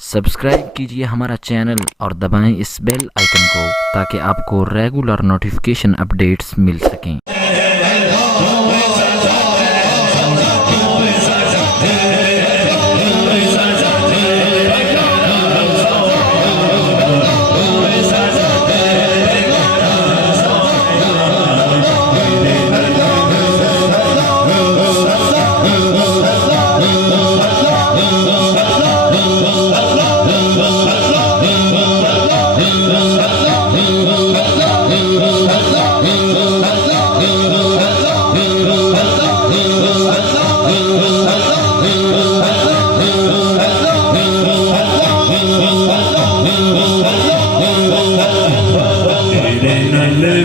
Subscribe कीजिए हमारा channel और दबाएं इस बेल आइकन को ताकि आपको रेगुलर नोटिफिकेशन अपडेट्स मिल सकें।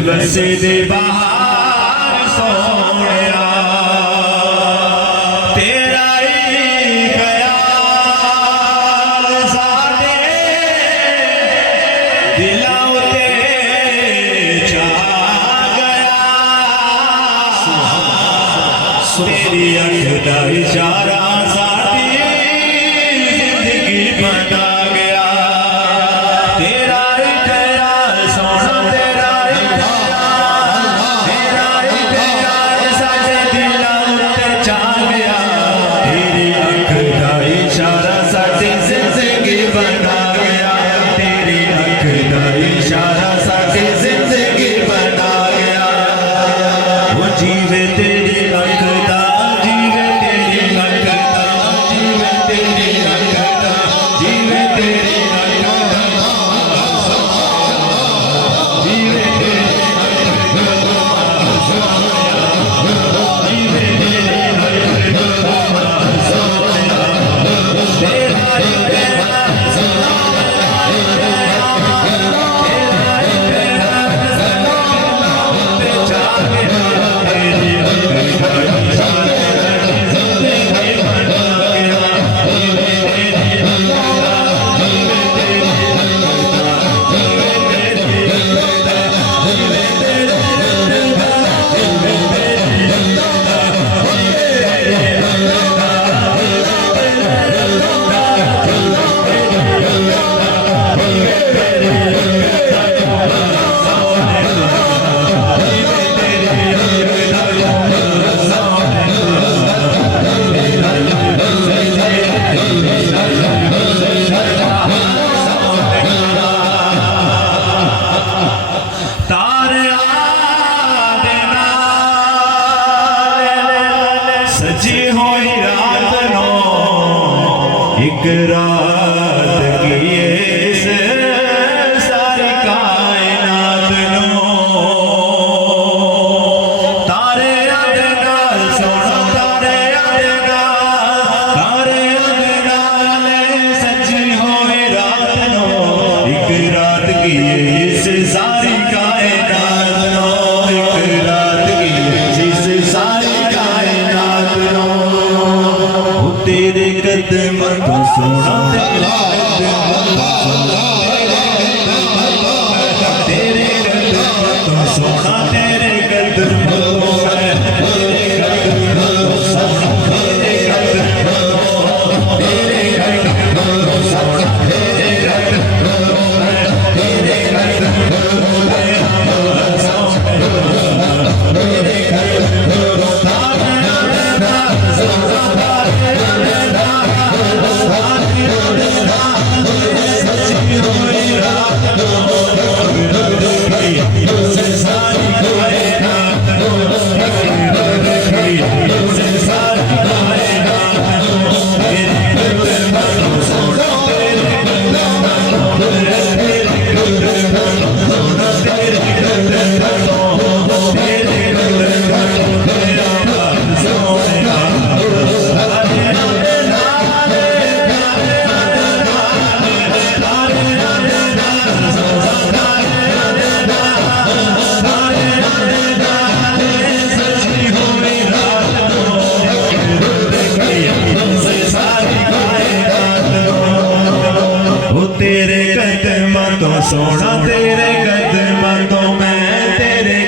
बसे दे बाहर सोया तेरा ही ख्याल साडे दिलां उते छा गया तेरी अख दा इशारा साडी जिंदगी बना गया तेरा ही ख्याल सोना तेरा सजी होई रात नो एक रात की इस सारी कायनात नो तारे अदे नाल सोना तारे अदे नाल सजी होई रात नो एक रात की इस सारी कायनात नो एक रात की इस सारी तेरे कदम को सोना तेरे कदम को सोना तेरे कदम को तेरे कदम तो सोना तेरे कदम तो मैं तेरे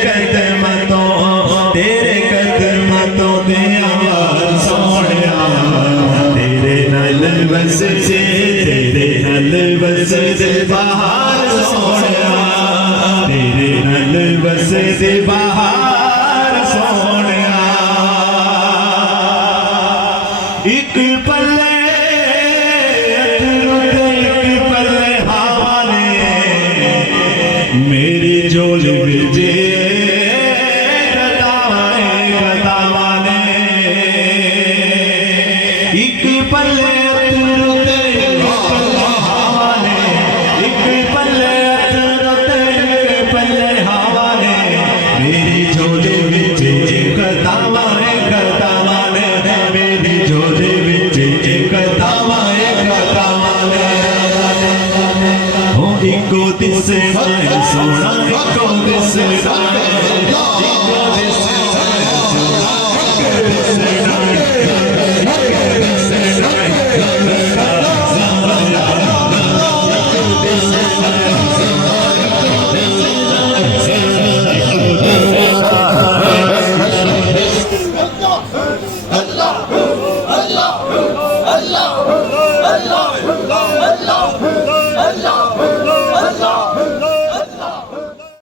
कदम तो दे आवाज सोनिया तेरे नाल बस तेरे नल वसदे बहार सोहणिया तेरे नल वसदे बहार सोहणिया एक पल्ले अथरू ते एक पल्ले हवा ने मेरी झोली विच गदावा ने एक पल्ले अथरू ते एक पल्ले हवा ने एक पल्ले अथरू ते एक पल्ले हवा ने मेरी झोली विच गदावा ने मेरी झोली विच गदावा ने हो इको दिसना सोना इको दिसना